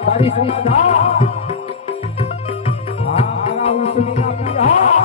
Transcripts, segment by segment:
તારી સંગા આ ઉસની ના પીડા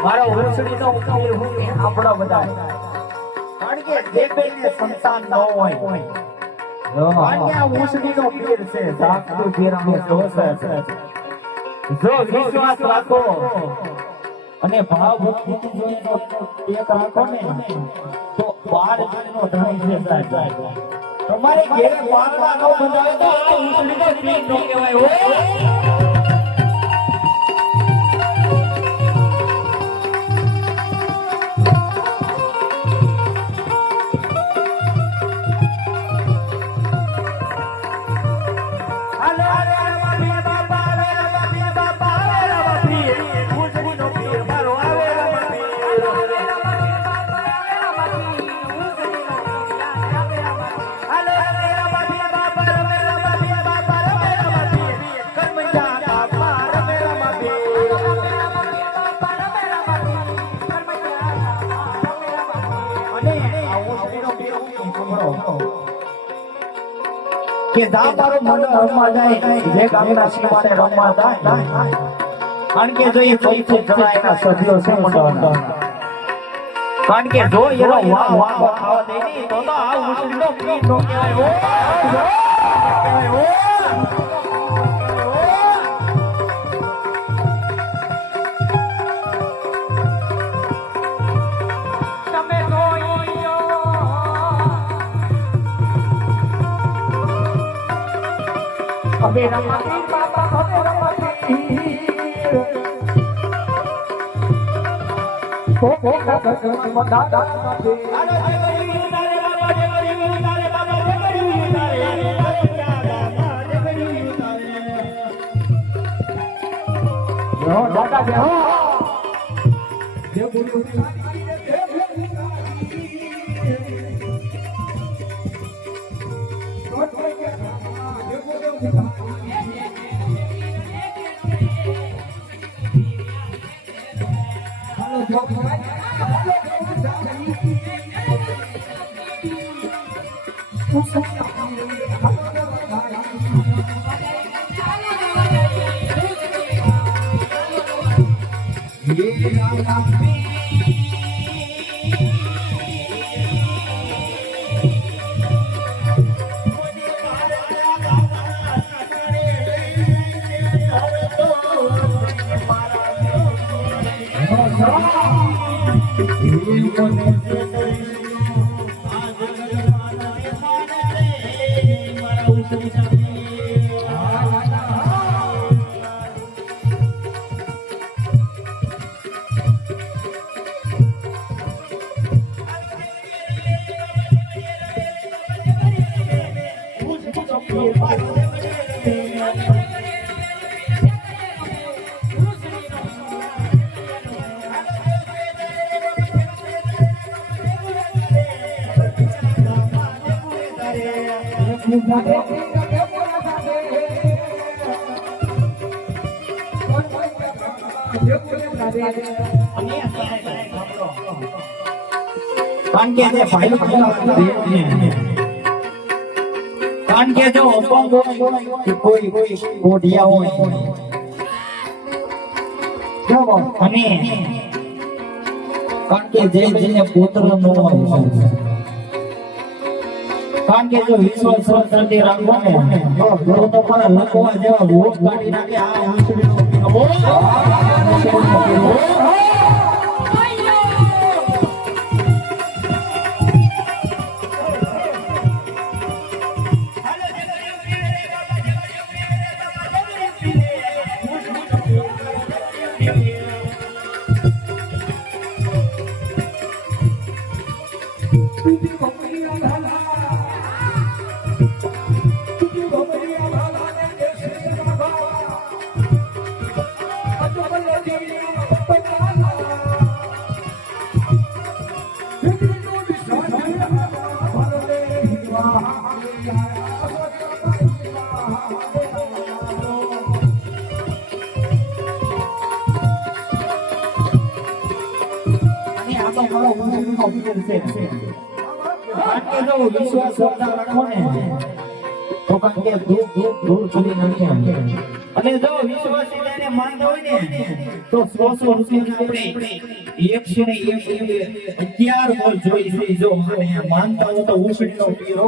મારો ઉછળીનો ઉકેલ હું કે આપડા બધા કારણ કે જે બેને સંતાન ન હોય આન્યા ઉછળીનો પીર છે સાચું પીરનો જોશ છે જો વિશ્વાસ રાખો અને ભાવ ભક્તિનો એક રાખો ને તો 12 જણનો ધણી છે સાહેબ તમારે ઘરે વાળા ન બંધાય તો આ ઉછળીનો પીર નો કહેવાય હો કે જા મારો મન રમવા જાય જે ગામના સીમાને રમવા જાય કારણ કે જો એ પૈસે જણાયના સભ્યો છે મંડળના કારણ કે જો એનો વાહ ખાવા દેની તો આ ઉછળીનો પીર નો કહેવાય હો હવે રમાતી બાબા હવે રમાતી કો કા દાદા નથી આલો જગરી ઉતારે બાબા જગરી ઉતારે બાબા જગરી ઉતારે યો દાદા બેહો કારણ કે જે ભાઈ કારણ કે જો અપંગ હોય કે કોઈ ઓઢિયા હોય અને કારણ કે જેને પુત્ર ન હોય કારણ કે જો વિશ્વાસ શ્રદ્ધા રાખવો ને તો પણ લખવા જેવા રોગ કાઢી નાખે આ વિશ્વાસ શ્રદ્ધા રાખો ને તો કારણ કે દૂર સુધી નાખે અને જો વિશ્વાસ એને માનતા હોય ને તો 100 રૂપિયા આપણે 111 બોલ જોઈ છે જો માનતા હોય તો ઉછળીનો પીરો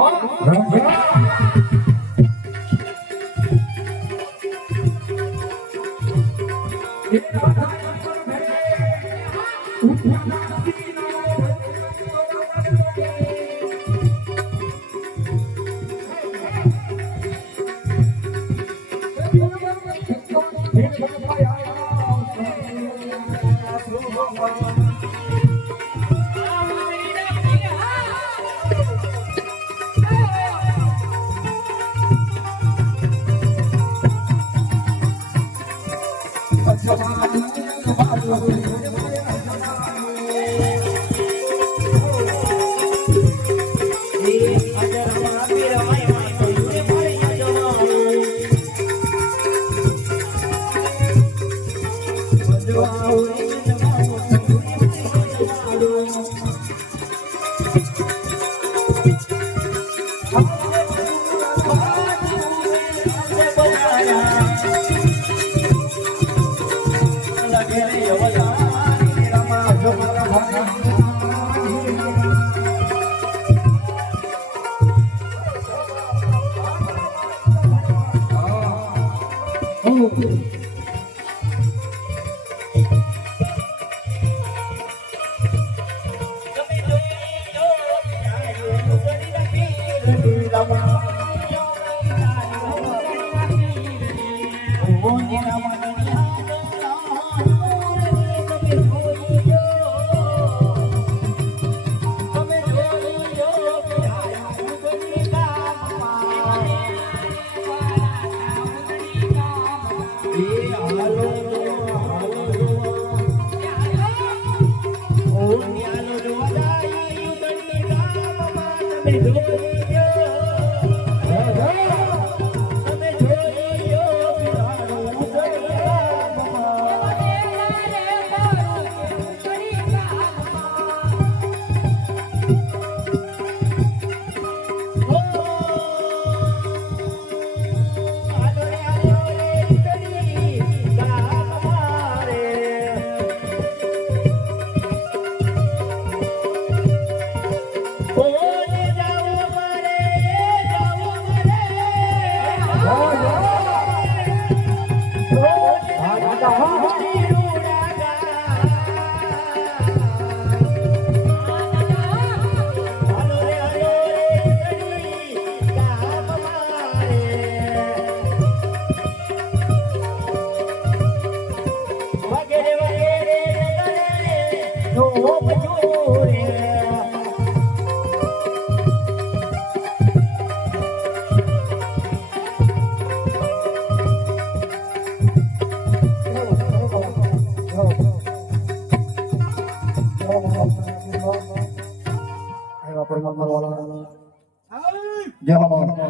જય હો